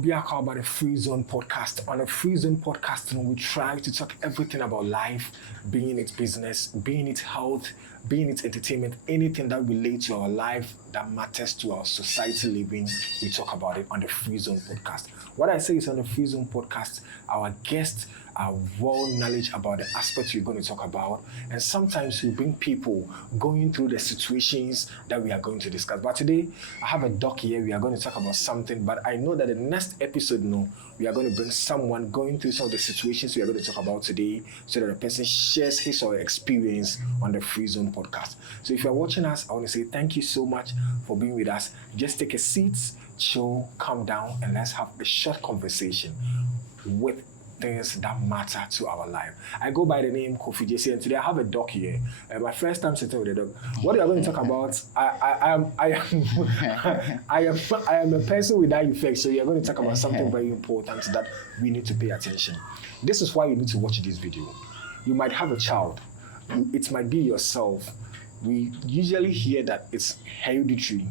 Obiaka about the Free Zone podcast. On the Free Zone podcast, we try to talk everything about life, being it business, being it health, being it entertainment, anything that relates to our life that matters to our society living. We talk about it on the Free Zone podcast. What I say is on the Free Zone podcast, our guests are well knowledge about the aspects we're going to talk about, and sometimes we bring people going through the situations that we are going to discuss. But today I have a doc here. We are going to talk about something, but I know that the next episode, we are going to bring someone going through some of the situations we are going to talk about today, so that the person shares his or her experience on the Free Zone podcast. So if you're watching us, I want to say thank you so much for being with us. Just take a seat, chill, calm down, and let's have a short conversation with things that matter to our life. I go by the name Kofi JC, and today I have a doc here. My first time sitting with a doc. What we are going to talk about, I am a person with that effect, so we are going to talk about something very important that we need to pay attention. This is why you need to watch this video. You might have a child. It might be yourself. We usually hear that it's hereditary,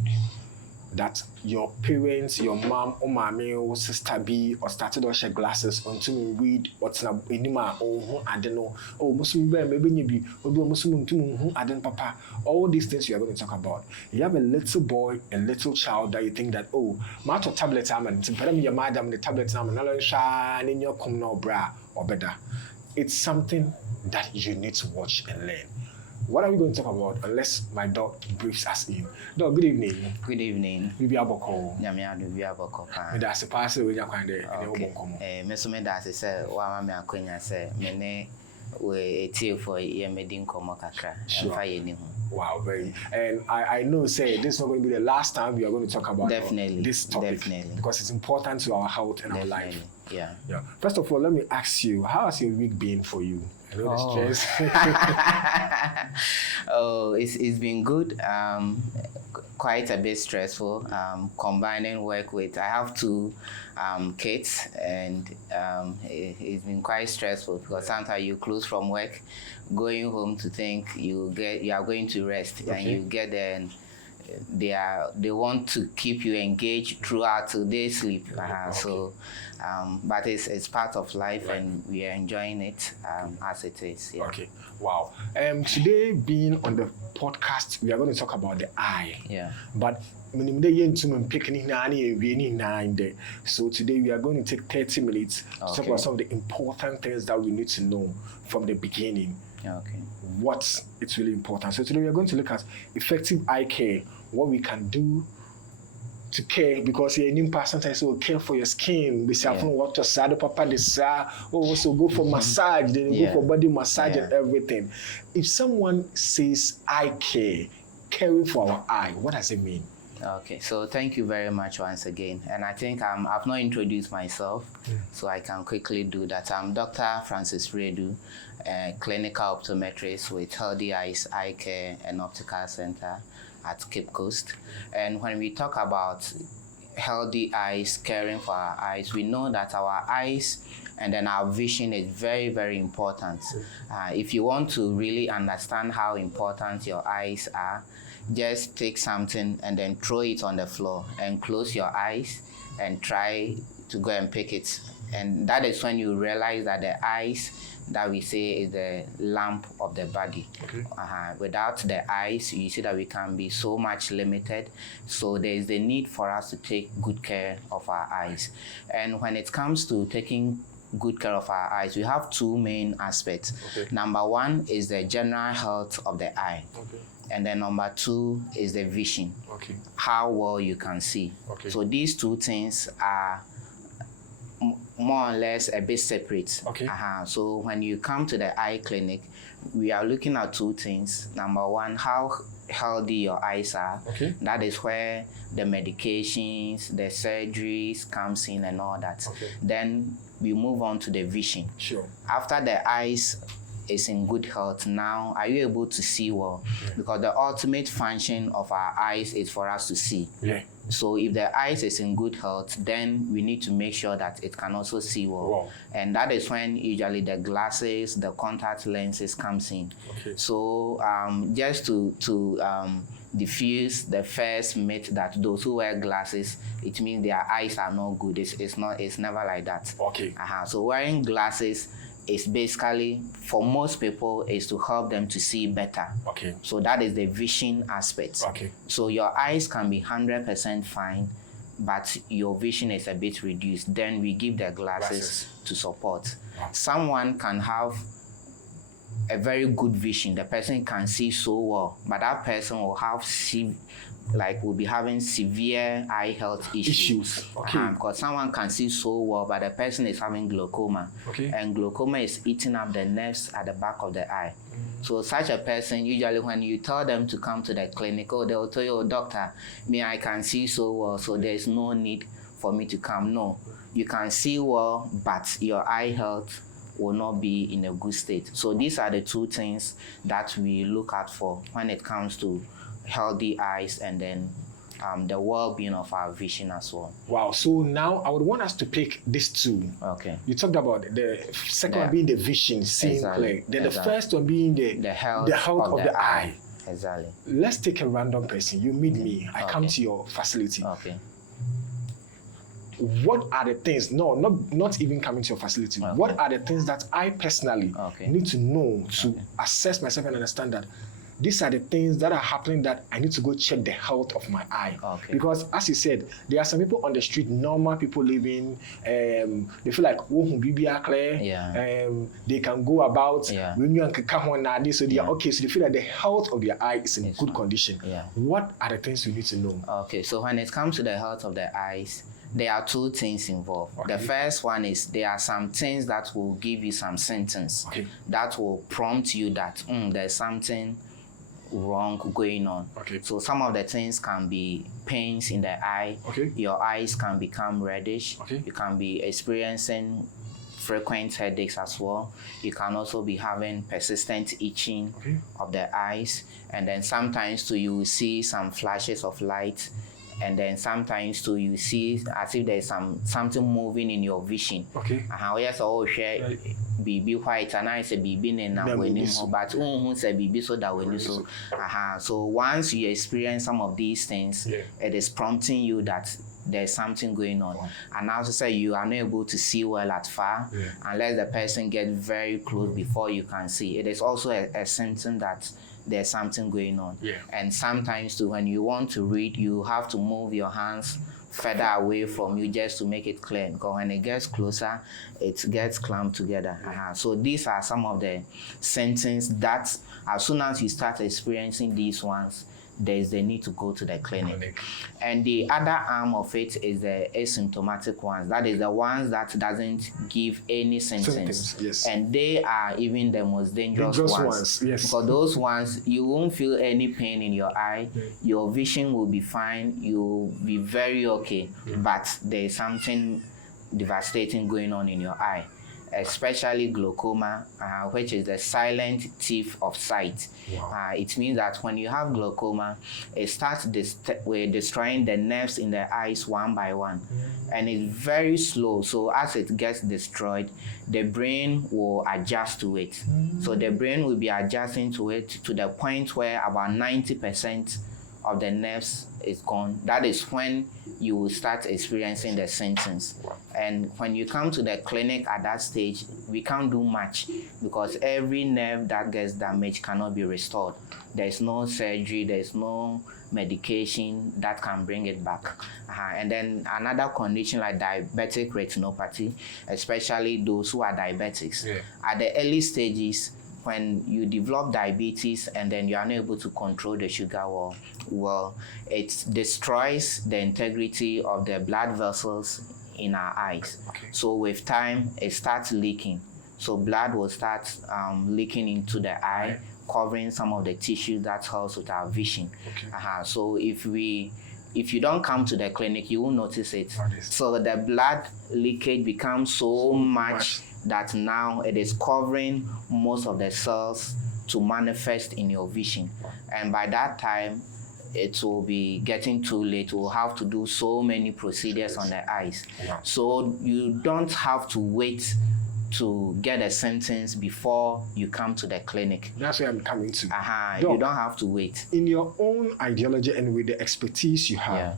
that your parents, your mom, or mommy, or sister B, or started to share glasses until you read what's na anima or I don't know, oh Muslim maybe you be or do Muslim to I don't papa. All these things you are going to talk about. You have a little boy, a little child that you think that matter tablet and to put your madam the tablet and shine in your come no bra or better. It's something that you need to watch and learn. What are we going to talk about unless my dog briefs us in? Dog, good evening. Good evening. Bibi aboko. Nyamia bibi aboko pa. Me da se pass we nya kwan de e wo komo. Me so me da se wa ma me akonya se me ne we etie for ye medin komo kakra. Emfa ye ni ho. Wow, very. And I know say this is not going to be the last time we are going to talk about this topic. Definitely. Because it's important to our health and our life. Yeah. First of all, let me ask you, how has your week been for you? I know the stress. It's been good. Quite a bit stressful. Combining work with, I have two kids, and it's been quite stressful because sometimes you close from work, going home to think you are going to rest, and you get there and they want to keep you engaged throughout till they sleep. So, but it's part of life, and we are enjoying it as it is. Yeah. Okay. Wow. Today, being on the podcast, we are going to talk about the eye. Yeah. But so today we are going to take 30 minutes to talk about some of the important things that we need to know from the beginning. Okay. What's it's really important. So today we are going to look at effective eye care, what we can do to care, because you're an person sometimes will care for your skin. We say what to say, papa this also go for massage, then go for body massage and everything. If someone says eye care, caring for our eye, what does it mean? Okay, so thank you very much once again. And I think I've not introduced myself, so I can quickly do that. I'm Dr. Francis Redu, a clinical optometrist with Healthy Eyes Eye Care and Optical Center at Cape Coast. And when we talk about healthy eyes, caring for our eyes, we know that our eyes and then our vision is very, very important. If you want to really understand how important your eyes are, just take something and then throw it on the floor and close your eyes and try to go and pick it. And that is when you realize that the eyes that we say is the lamp of the body. Okay. Without the eyes, you see that we can be so much limited. So there is the need for us to take good care of our eyes. And when it comes to taking good care of our eyes, we have two main aspects. Okay. Number one is the general health of the eye. Okay. And then number two is the vision. Okay. How well you can see. Okay. So these two things are more or less a bit separate. Okay. So when you come to the eye clinic, we are looking at two things. Number one, how healthy your eyes are. Okay. That is where the medications, the surgeries comes in and all that. Okay. Then we move on to the vision. Sure. After the eyes is in good health, now are you able to see well? Because the ultimate function of our eyes is for us to see. Yeah. So if the eyes is in good health, then we need to make sure that it can also see well. Wow. And that is when usually the glasses, the contact lenses comes in. Okay. So just to diffuse the first myth that those who wear glasses, it means their eyes are not good. It's never like that. Okay. So wearing glasses is basically, for most people, is to help them to see better. Okay. So that is the vision aspect. Okay. So your eyes can be 100% fine, but your vision is a bit reduced. Then we give the glasses to support. Wow. Someone can have a very good vision. The person can see so well, but that person will have will be having severe eye health issues. Okay. Because someone can see so well, but the person is having glaucoma. Okay. And glaucoma is eating up the nerves at the back of the eye. So such a person, usually when you tell them to come to the clinic, they'll tell you, doctor, I can see so well, so there's no need for me to come. No, you can see well, but your eye health will not be in a good state. So these are the two things that we look out for when it comes to healthy eyes and then the well-being of our vision as well. Wow. So now I would want us to pick these two. Okay. You talked about the second one being the vision, seeing clear. Then the first one being the health of the eye. Exactly. Let's take a random person. You meet me. I come to your facility. Okay. What are the things, not even coming to your facility, what are the things that I personally need to know to assess myself and understand that these are the things that are happening that I need to go check the health of my eye? Because as you said, there are some people on the street, normal people living, they feel like, they can go about, so they are okay, so they feel like the health of their eye is in good condition. What are the things you need to know? Okay, so when it comes to the health of the eyes, there are two things involved. The first one is there are some things that will give you some symptoms that will prompt you that there's something wrong going on. So some of the things can be pains in the eye. Your eyes can become reddish. You can be experiencing frequent headaches as well. You can also be having persistent itching of the eyes, and then sometimes too you will see some flashes of light. And then sometimes too you see as if there's something moving in your vision. Baby white and I say baby but say baby so that when you so once you experience some of these things, it is prompting you that there's something going on. And also say you are not able to see well at far unless the person gets very close before you can see. It is also a symptom that there's something going on. And sometimes too, when you want to read, you have to move your hands further away from you just to make it clear, because when it gets closer, it gets clamped together. So these are some of the symptoms that as soon as you start experiencing these ones, there's the need to go to the clinic. And the other arm of it is the asymptomatic ones. That is the ones that doesn't give any symptoms. And they are even the most dangerous ones. Because those ones, you won't feel any pain in your eye. Your vision will be fine. You'll be very okay. But there's something devastating going on in your eye, especially glaucoma, which is the silent thief of sight. It means that when you have glaucoma, it starts destroying the nerves in the eyes one by one. And it's very slow. So as it gets destroyed, the brain will adjust to it. So the brain will be adjusting to it to the point where about 90% of the nerves is gone. That is when you will start experiencing the symptoms. And when you come to the clinic at that stage, we can't do much because every nerve that gets damaged cannot be restored. There's no surgery, there's no medication that can bring it back. And then another condition like diabetic retinopathy, especially those who are diabetics, at the early stages, when you develop diabetes and then you are not able to control the sugar, it destroys the integrity of the blood vessels in our eyes. So with time, it starts leaking. So blood will start leaking into the eye, covering some of the tissues that helps with our vision. So if you don't come to the clinic, you will notice it. So the blood leakage becomes so much that now it is covering most of the cells to manifest in your vision. And by that time, it will be getting too late. We'll have to do so many procedures on the eyes. So you don't have to wait to get the symptoms before you come to the clinic. That's where I'm coming to. Doc, you don't have to wait. In your own ideology and with the expertise you have,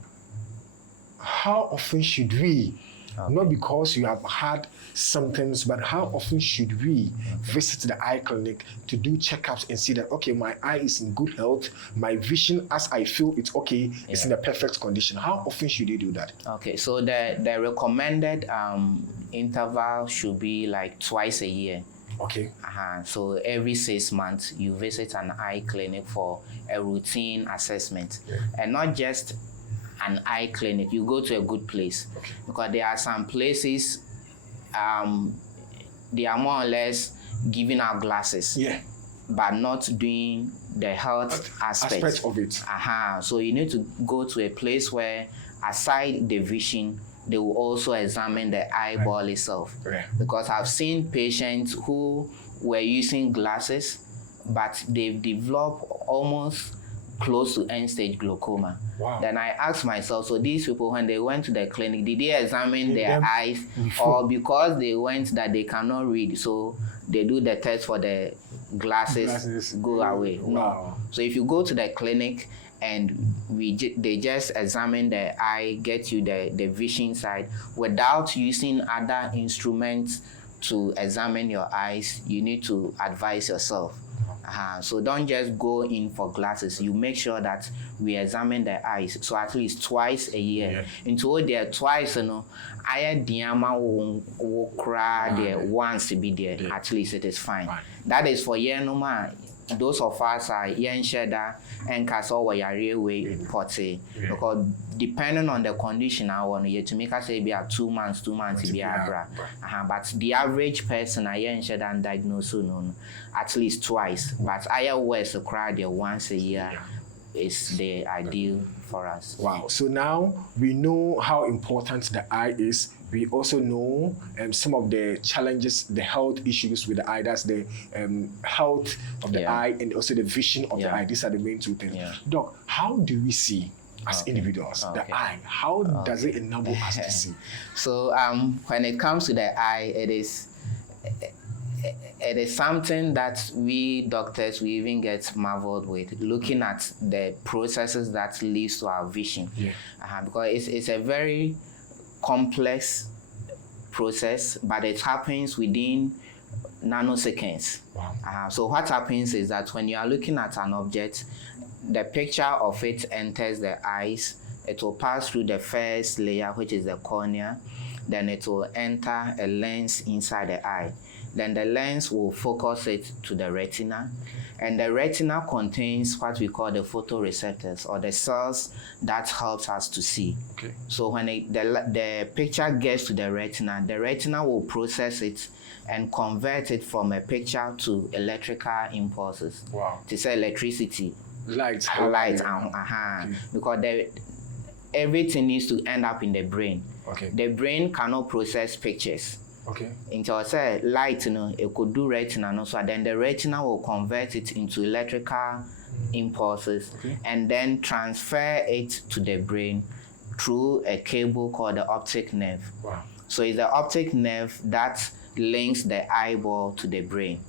how often should we, not because you have had symptoms, but how often should we visit the eye clinic to do checkups and see that, okay, my eye is in good health, my vision as I feel it's okay, it's in a perfect condition? How often should you do that? Okay, so the recommended interval should be like twice a year. Okay. So every 6 months, you visit an eye clinic for a routine assessment. And not just an eye clinic, you go to a good place. Because there are some places, they are more or less giving out glasses. But not doing the health aspect of it. So you need to go to a place where, aside the vision, they will also examine the eyeball itself. Because I've seen patients who were using glasses, but they've developed almost close to end-stage glaucoma. Then I asked myself, so these people, when they went to the clinic, did they examine their eyes, or because they went that they cannot read, so they do the test for the glasses go away? No. So if you go to the clinic and they just examine the eye, get you the vision side, without using other instruments to examine your eyes, you need to advise yourself. So don't just go in for glasses. You make sure that we examine the eyes. So at least twice a year. Into there twice, I diama will cry there once to be there. At least it is fine. That is for year those of us are yen shedder and castle where you way potty. Because depending on the condition, I want you to make us say be 2 months to be abra. But the average person I yen shedder and diagnose at least twice. But I wears a crowd there once a year is the ideal for us. Wow. So now we know how important the eye is. We also know some of the challenges, the health issues with the eye. That's the health of the eye and also the vision of the eye. These are the main two things. Doc, how do we see as individuals the eye? How does it enable us to see? So when it comes to the eye, it is something that we doctors, we even get marveled with, looking at the processes that leads to our vision. Because it's a very complex process, but it happens within nanoseconds. So what happens is that when you are looking at an object, the picture of it enters the eyes. It will pass through the first layer, which is the cornea. Then it will enter a lens inside the eye. Then the lens will focus it to the retina. And the retina contains what we call the photoreceptors, or the cells that helps us to see. So when the picture gets to the retina will process it and convert it from a picture to electrical impulses. To say electricity. Light. Because everything needs to end up in the brain. The brain cannot process pictures. Into say light, it could do retina, so then the retina will convert it into electrical impulses and then transfer it to the brain through a cable called the optic nerve. So it's the optic nerve that links the eyeball to the brain.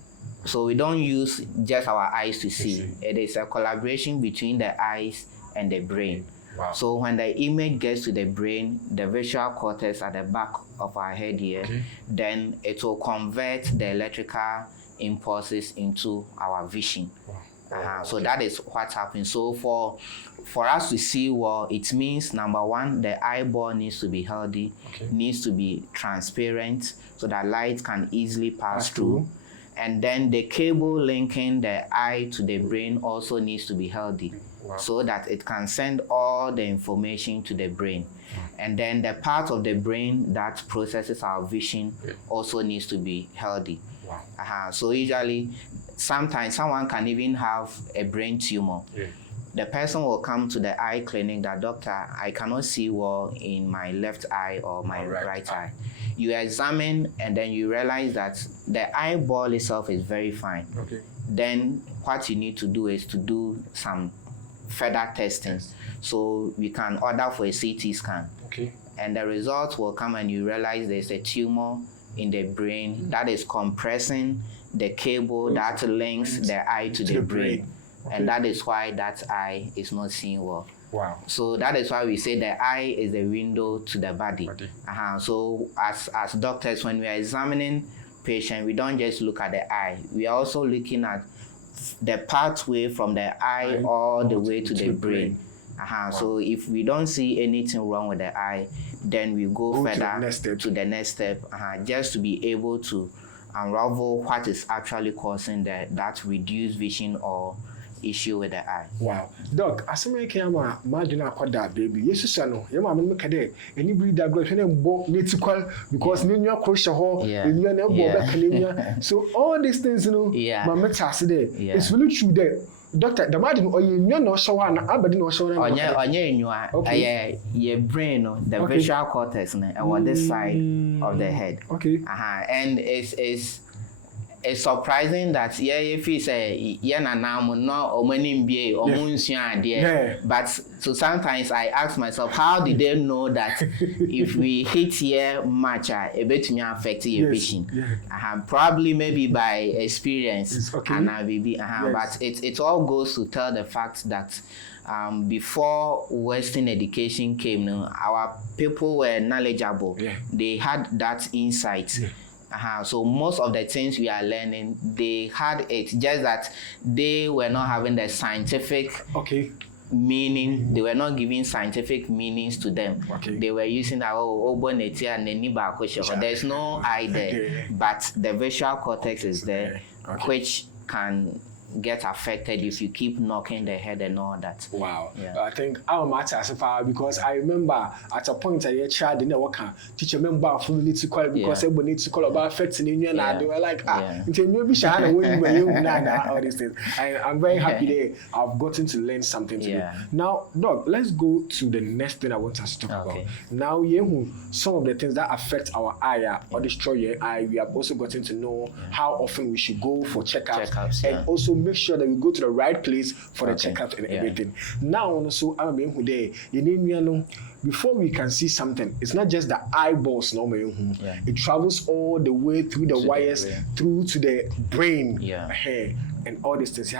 So we don't use just our eyes to see. It is a collaboration between the eyes and the brain. So when the image gets to the brain, the visual cortex at the back of our head here, then it will convert the electrical impulses into our vision. So that is what happens. So for us to see well, it means number one, the eyeball needs to be healthy, needs to be transparent so that light can easily pass through. And then the cable linking the eye to the brain also needs to be healthy. So that it can send all the information to the brain. And then the part of the brain that processes our vision also needs to be healthy. So usually, sometimes someone can even have a brain tumor. The person will come to the eye clinic that, doctor, I cannot see well in my left eye or my right eye. You examine and then you realize that the eyeball itself is very fine. Then what you need to do is to do some further testing. So we can order for a CT scan. And the results will come and you realize there's a tumor in the brain that is compressing the cable that links the eye to the brain. Okay. And that is why that eye is not seeing well. Wow. So that is why we say the eye is the window to the body. So as doctors, when we are examining patient, we don't just look at the eye. We are also looking at the pathway from the eye all the way to the brain. Wow. So if we don't see anything wrong with the eye, then we go further to the next step, just to be able to unravel what is actually causing that reduced vision or issue with the eye. Wow. Doc, as I came imagine that baby. Yes, I know. Your mom make a day. Any breed that goes mythical because Nina Crusher Hall, so all these things, my metas there. It's really true there. Doctor, the madam or you know so one, but no so on your brain, the visual cortex on this side of the head. Okay. And it's surprising that if he say but so sometimes I ask myself, how did they know that if we hit here much a bit me affect your vision? Probably maybe by experience and but it all goes to tell the fact that before Western education came, our people were knowledgeable. They had that insight. So most of the things we are learning, they had it, just that they were not having the scientific meaning. They were not giving scientific meanings to them. They were using that there's no eye there, but the visual cortex is there, which can get affected if you keep knocking the head and all that. Wow. I think our matter as far because I remember at a point I child didn't work teacher member for political because everybody needs to call about affecting in and they were like maybe Shana all these things. I'm very happy that I've gotten to learn something today. Now, Doc, let's go to the next thing I want us to talk about. Now, some of the things that affect our eye or destroy your eye, we have also gotten to know how often we should go for checkups and also make sure that we go to the right place for the checkup and everything. Now, also, I'm being today. Before we can see something, it's not just the eyeballs, it travels all the way through the wires, through to the brain, and all these things.